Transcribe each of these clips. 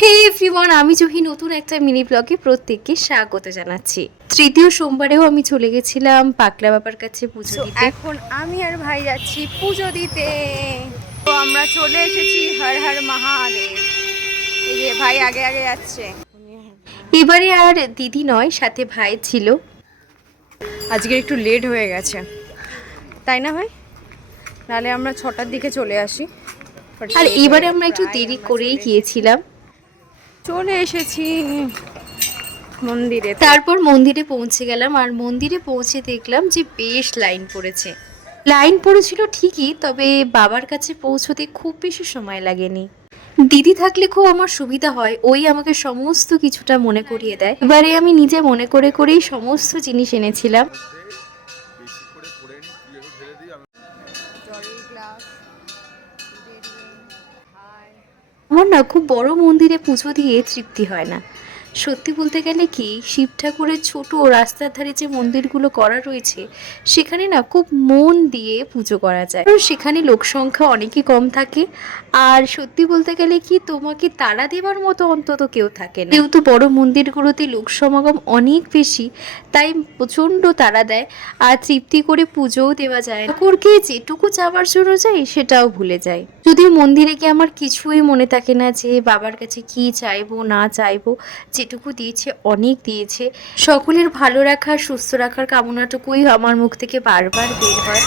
হে everyone, আমি জুহি নতুন একটা মিনি ব্লগে প্রত্যেককে স্বাগত জানাচ্ছি। তৃতীয় সোমবারেও আমি চলে গেছিলাম পাকলা বাবার কাছে পুজো দিতে। এখন আমি আর ভাই যাচ্ছি পুজো দিতে। তো আমরা চলে এসেছি হর হর মহাদেব। এই যে ভাই আগে আগে যাচ্ছে। এবারে আর দিদি নয়, সাথে ভাই ছিল। আজকে একটু লেট হয়ে গেছে, তাই না ভাই? নাহলে আমরা 6টার দিকে চলে আসি। আর এবারে আমরা একটু দেরি করেই গিয়েছিলাম। চলে এসেছি মন্দিরে। তারপর মন্দিরে পৌঁছে গেলাম, আর মন্দিরে পৌঁছে দেখলাম যে বেশ লাইন পড়েছে। লাইন পড়েছিল ঠিকই, তবে বাবার কাছে পৌঁছতে খুব বেশি সময় লাগেনি। দিদি থাকলে খুব আমার সুবিধা হয়, ওই আমাকে সমস্ত কিছুটা মনে করিয়ে দেয়। এবারে আমি নিজে মনে করে করেই সমস্ত জিনিস এনেছিলাম। আমার না খুব বড় মন্দিরে পুজো দিয়ে তৃপ্তি হয় না। সত্যি বলতে গেলে কি, শিব ঠাকুরের ছোট রাস্তার ধারে যে মন্দিরগুলো করা রয়েছে সেখানে না খুব মন দিয়ে পুজো করা যায়, কারণ সেখানে লোক সংখ্যা অনেকই কম থাকে। আর সত্যি বলতে গেলে কি, তোমাকে তাড়া দেবার মতো অন্তত কেউ থাকে না। যেহেতু বড় মন্দিরগুলোতে লোক সমাগম অনেক বেশি, তাই প্রচণ্ড তাড়া দেয়। আর তৃপ্তি করে পুজোও দেওয়া যায় না। ঠাকুরকে যেটুকু চাওয়ার জন্য যাই সেটাও ভুলে যায়। যদিও মন্দিরে গিয়ে আমার কিছুই মনে থাকে না যে বাবার কাছে কি চাইবো না চাইবো। যেটুকু দিয়েছে অনেক দিয়েছে। সকলের ভালো রাখা সুস্থ রাখার কামনাটুকুই আমার মুখ থেকে বারবার বের হয়।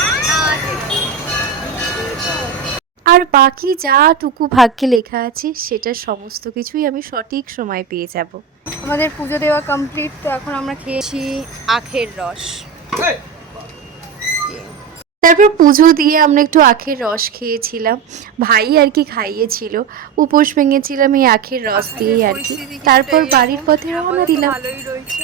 আর বাকি যাটুকু ভাগ্যে লেখা আছে সেটা সমস্ত কিছুই আমি সঠিক সময় পেয়ে যাব। আমাদের পুজো দেওয়া কমপ্লিট। তো এখন আমরা খেয়েছি আখের রস। তারপর পুজো দিয়ে আমরা একটু আখের রস খেয়েছিলাম। ভাই আর কি খাইয়েছিল। উপোস ভেঙেছিলাম এই আখের রস দিয়ে আর কি। তারপর বাড়ির পথে রওনা দিলাম। ভালোই রয়েছে।